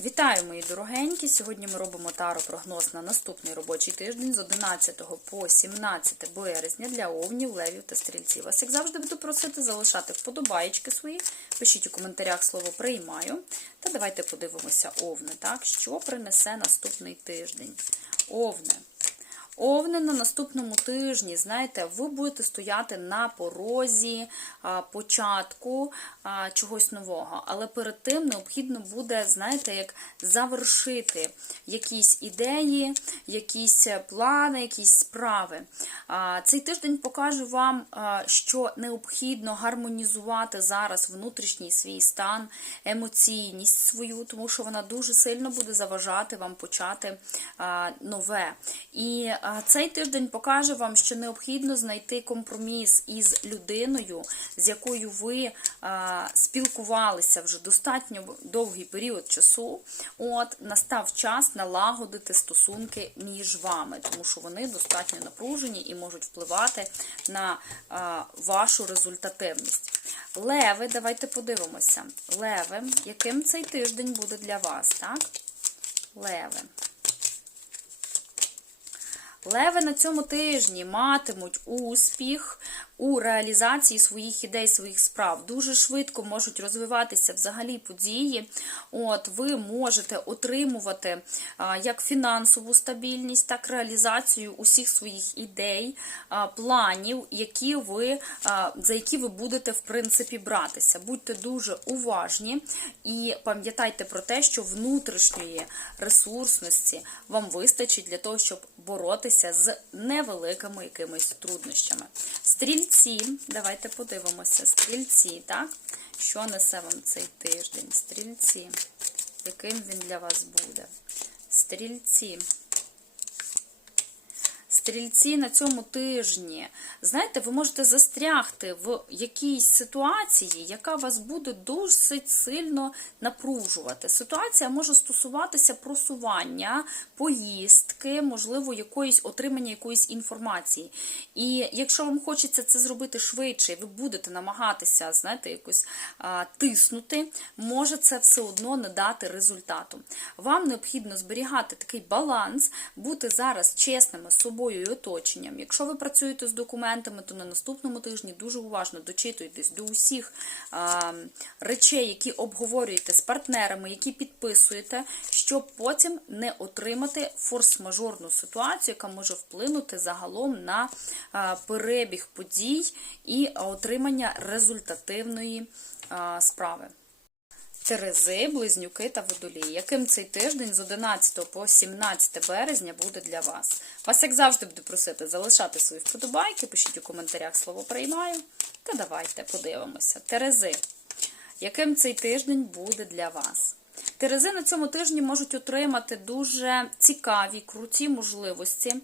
Вітаю, мої дорогенькі! Сьогодні ми робимо таро-прогноз на наступний робочий тиждень з 11 по 17 березня для овнів, левів та стрільців. Вас, як завжди, буду просити залишати вподобаєчки свої. Пишіть у коментарях слово приймаю. Та давайте подивимося овни, так? Що принесе наступний тиждень? Овни. Овни на наступному тижні, знаєте, ви будете стояти на порозі початку чогось нового, але перед тим необхідно буде, знаєте, як завершити якісь ідеї, якісь плани, якісь справи. Цей тиждень покаже вам, що необхідно гармонізувати зараз внутрішній свій стан, емоційність свою, тому що вона дуже сильно буде заважати вам почати нове. І цей тиждень покаже вам, що необхідно знайти компроміс із людиною, з якою ви спілкувалися вже достатньо довгий період часу. От настав час налагодити стосунки між вами, тому що вони достатньо напружені і можуть впливати на вашу результативність. Леви, давайте подивимося. Леви, яким цей тиждень буде для вас, так? Леви. Леви на цьому тижні матимуть успіх у реалізації своїх ідей, своїх справ. Дуже швидко можуть розвиватися взагалі події. От Ви можете отримувати як фінансову стабільність, так і реалізацію усіх своїх ідей, планів, які ви, за які ви будете, в принципі, братися. Будьте дуже уважні і пам'ятайте про те, що внутрішньої ресурсності вам вистачить для того, щоб боротися з невеликими якимись труднощами. Стрільці, давайте подивимося. Стрільці, так? Що несе вам цей тиждень? Стрільці. Яким він для вас буде? Стрільці. Стрільці на цьому тижні, знаєте, ви можете застрягти в якійсь ситуації, яка вас буде досить сильно напружувати. Ситуація може стосуватися просування, поїздки, можливо, якоїсь отримання якоїсь інформації. І якщо вам хочеться це зробити швидше, і ви будете намагатися, знаєте, якось а, тиснути, може це все одно не дати результату. Вам необхідно зберігати такий баланс, бути зараз чесними з собою і оточенням. Якщо ви працюєте з документами, то на наступному тижні дуже уважно дочитуйтесь до усіх а, речей, які обговорюєте з партнерами, які підписуєте, щоб потім не отримати форс-мажорну ситуацію, яка може вплинути загалом на а, перебіг подій і отримання результативної а, справи. Терези, близнюки та водолії. Яким цей тиждень з 11 по 17 березня буде для вас? Вас, як завжди, буду просити залишати свої вподобайки, пишіть у коментарях слово приймаю. Та давайте подивимося. Терези. Яким цей тиждень буде для вас? Терези на цьому тижні можуть отримати дуже цікаві, круті можливості,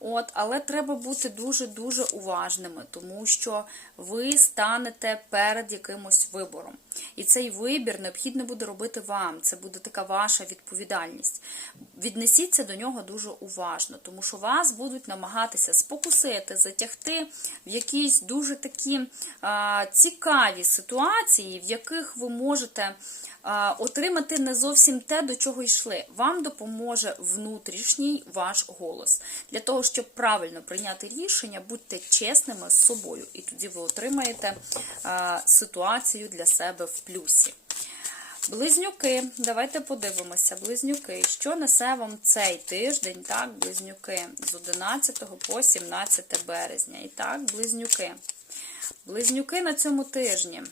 от, але треба бути дуже-дуже уважними, тому що ви станете перед якимось вибором. І цей вибір необхідно буде робити вам. Це буде така ваша відповідальність. Віднесіться до нього дуже уважно, тому що вас будуть намагатися спокусити, затягти в якісь дуже такі а, цікаві ситуації, в яких ви можете а, отримати не зовсім те, до чого йшли. Вам допоможе внутрішній ваш голос. Для того, щоб правильно прийняти рішення, будьте чесними з собою, і тоді ви отримаєте ситуацію для себе в плюсі. Близнюки, давайте подивимося. Близнюки, що несе вам цей тиждень, так, близнюки, з 11 по 17 березня. І так, близнюки. Близнюки на цьому тижні.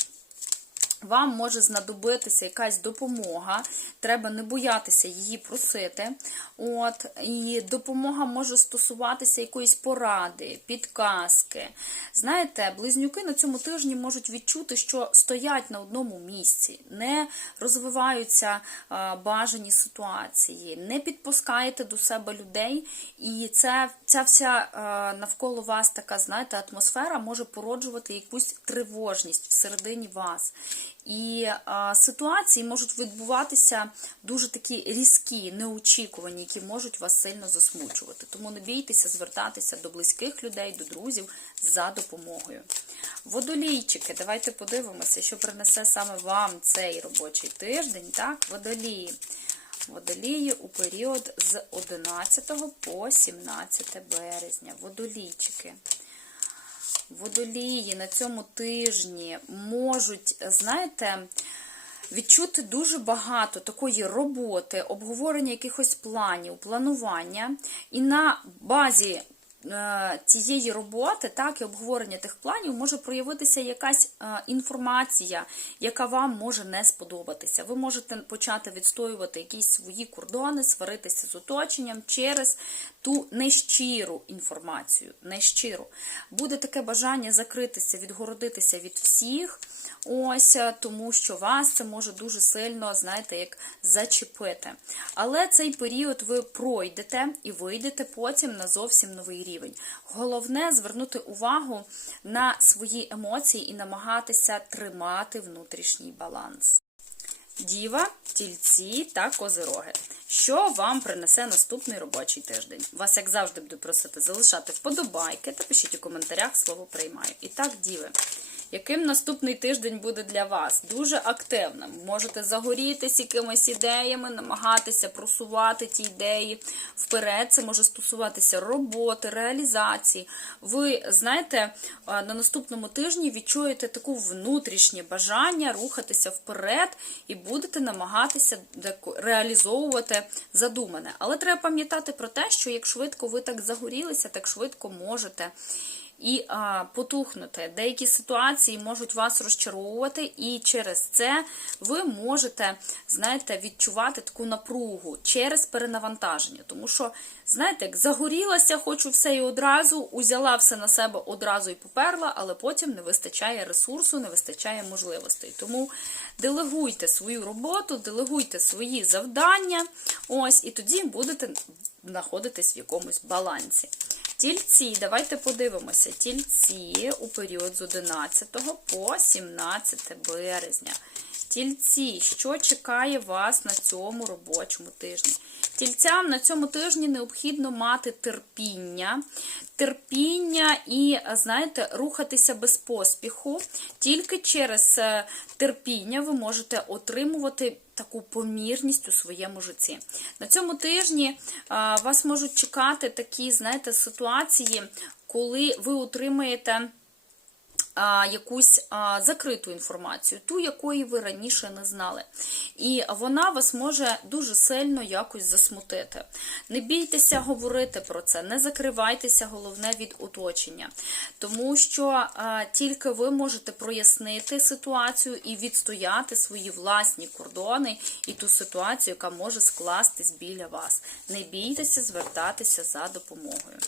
Вам може знадобитися якась допомога, треба не боятися її просити. От, І допомога може стосуватися якоїсь поради, підказки. Знаєте, близнюки на цьому тижні можуть відчути, що стоять на одному місці, не розвиваються бажані ситуації, не підпускаєте до себе людей, і це, ця вся навколо вас така, знаєте, атмосфера може породжувати якусь тривожність всередині вас. І а, ситуації можуть відбуватися дуже такі різкі, неочікувані, які можуть вас сильно засмучувати. Тому не бійтеся звертатися до близьких людей, до друзів за допомогою. Водолійчики, давайте подивимося, що принесе саме вам цей робочий тиждень. Так, водолії. Водолії у період з 11 по 17 березня. Водолійчики. Водолії на цьому тижні можуть, знаєте, відчути дуже багато такої роботи, обговорення якихось планів, планування. І на базі цієї роботи, так, і обговорення тих планів, може проявитися якась е, інформація, яка вам може не сподобатися. Ви можете почати відстоювати якісь свої кордони, сваритися з оточенням через ту нещиру інформацію. Нещиру. Буде таке бажання закритися, відгородитися від всіх. Ось е, тому, що вас це може дуже сильно, знаєте, як зачепити. Але цей період ви пройдете і вийдете потім на зовсім новий рівень. Головне звернути увагу на свої емоції і намагатися тримати внутрішній баланс. Діва, тільці та козироги. Що вам принесе наступний робочий тиждень? Вас, як завжди, буду просити залишати вподобайки та пишіть у коментарях слово приймаю. І так, діви. Яким наступний тиждень буде для вас? Дуже активним. Можете загорітися якимись ідеями, намагатися просувати ті ідеї вперед. Це може стосуватися роботи, реалізації. Ви знаєте, на наступному тижні відчуєте таку внутрішнє бажання рухатися вперед і будете намагатися реалізовувати задумане. Але треба пам'ятати про те, що як швидко ви так загорілися, так швидко можете і а, потухнути. Деякі ситуації можуть вас розчаровувати, і через це ви можете, знаєте, відчувати таку напругу через перенавантаження. Тому що, знаєте, як загорілася, хочу все і одразу, узяла все на себе одразу і поперла, але потім не вистачає ресурсу, не вистачає можливостей. Тому делегуйте свою роботу, делегуйте свої завдання, ось, і тоді будете знаходитись в якомусь балансі. Тільці, давайте подивимося. Тільці у період з 11 по 17 березня. Тільці, що чекає вас на цьому робочому тижні? Тільцям на цьому тижні необхідно мати терпіння, терпіння і, знаєте, рухатися без поспіху. Тільки через е, терпіння ви можете отримувати таку помірність у своєму житті. На цьому тижні вас можуть чекати такі, знаєте, ситуації, коли ви отримаєте якусь закриту інформацію, ту, якої ви раніше не знали. І вона вас може дуже сильно якось засмутити. Не бійтеся говорити про це, не закривайтеся, головне, від оточення. Тому що тільки ви можете прояснити ситуацію і відстояти свої власні кордони і ту ситуацію, яка може скластись біля вас. Не бійтеся звертатися за допомогою.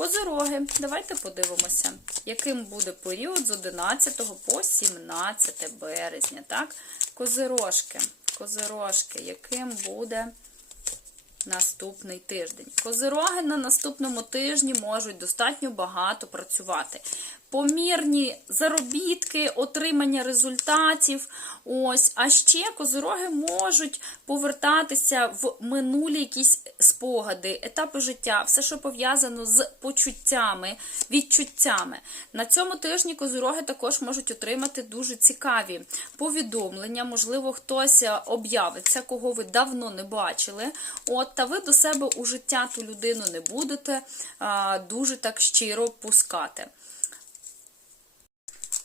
Козироги, давайте подивимося, яким буде період з 11 по 17 березня. Так, Козирожки, козирожки, яким буде наступний тиждень. Козироги на наступному тижні можуть достатньо багато працювати помірні заробітки, отримання результатів. Ось, А ще козороги можуть повертатися в минулі якісь спогади, етапи життя, все, що пов'язано з почуттями, відчуттями. На цьому тижні козороги також можуть отримати дуже цікаві повідомлення. Можливо, хтось об'явиться, кого ви давно не бачили. От, Та ви до себе у життя ту людину не будете а, дуже так щиро пускати.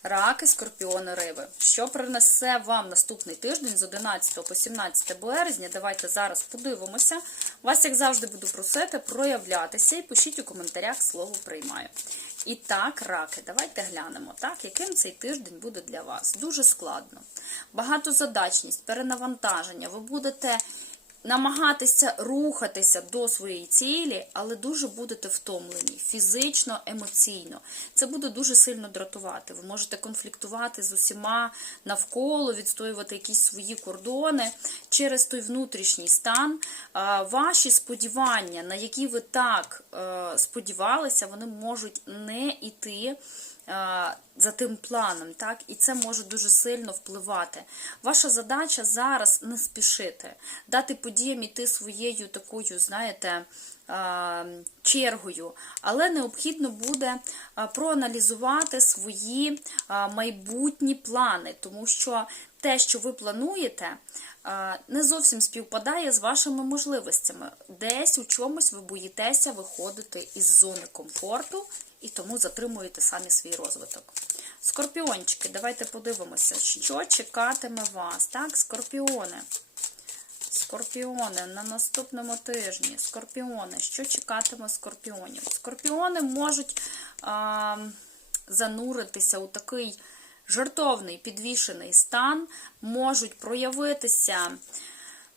Раки, скорпіони, риби. Що принесе вам наступний тиждень з 11 по 17 березня? Давайте зараз подивимося. Вас, як завжди, буду просити проявлятися і пишіть у коментарях слово приймаю. І так, раки, давайте глянемо, так, яким цей тиждень буде для вас. Дуже складно. Багатозадачність, перенавантаження. Ви будете намагатися рухатися до своєї цілі, але дуже будете втомлені фізично, емоційно. Це буде дуже сильно дратувати. Ви можете конфліктувати з усіма навколо, відстоювати якісь свої кордони через той внутрішній стан. Ваші сподівання, на які ви так е, сподівалися, вони можуть не йти за тим планом, так, і це може дуже сильно впливати. Ваша задача зараз не спішити, дати подіям іти своєю такою, знаєте, чергою, але необхідно буде проаналізувати свої майбутні плани, тому що те, що ви плануєте, е, не зовсім співпадає з вашими можливостями. Десь у чомусь ви боїтеся виходити із зони комфорту і тому затримуєте самі свій розвиток. Скорпіончики, давайте подивимося, що чекатиме вас. Так, скорпіони. Скорпіони на наступному тижні. Скорпіони. Що чекатиме скорпіонів? Скорпіони можуть а, зануритися у такий жартовний підвішений стан, можуть проявитися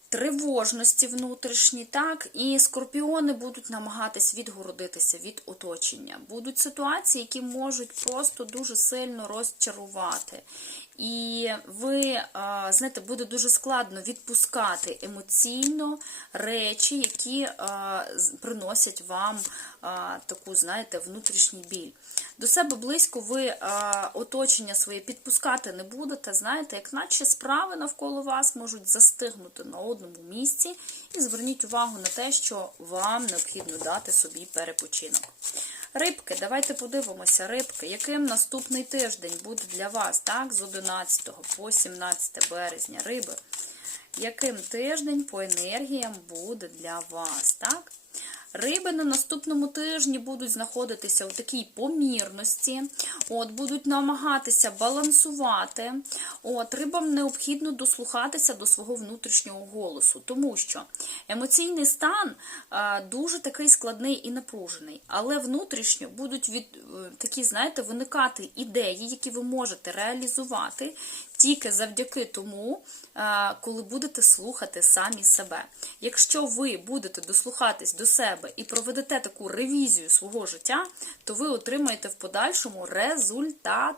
тривожності внутрішні, так, і скорпіони будуть намагатись відгородитися від оточення. Будуть ситуації, які можуть просто дуже сильно розчарувати. І ви, знаєте, буде дуже складно відпускати емоційно речі, які приносять вам таку, знаєте, внутрішній біль. До себе близько ви оточення своє підпускати не будете, знаєте, як наче справи навколо вас можуть застигнути на одному місці. І зверніть увагу на те, що вам необхідно дати собі перепочинок. Рибки, давайте подивимося, рибки, яким наступний тиждень буде для вас, так, з 11 по 17 березня. Риби, яким тиждень по енергіям буде для вас, так? Риби на наступному тижні будуть знаходитися у такій помірності, от, будуть намагатися балансувати. От, Рибам необхідно дослухатися до свого внутрішнього голосу, тому що емоційний стан а, дуже такий складний і напружений, але внутрішньо будуть від, е, такі, знаєте, виникати ідеї, які ви можете реалізувати тільки завдяки тому, е, коли будете слухати самі себе. Якщо ви будете дослухатись до себе і проведете таку ревізію свого життя, то ви отримаєте в подальшому результат.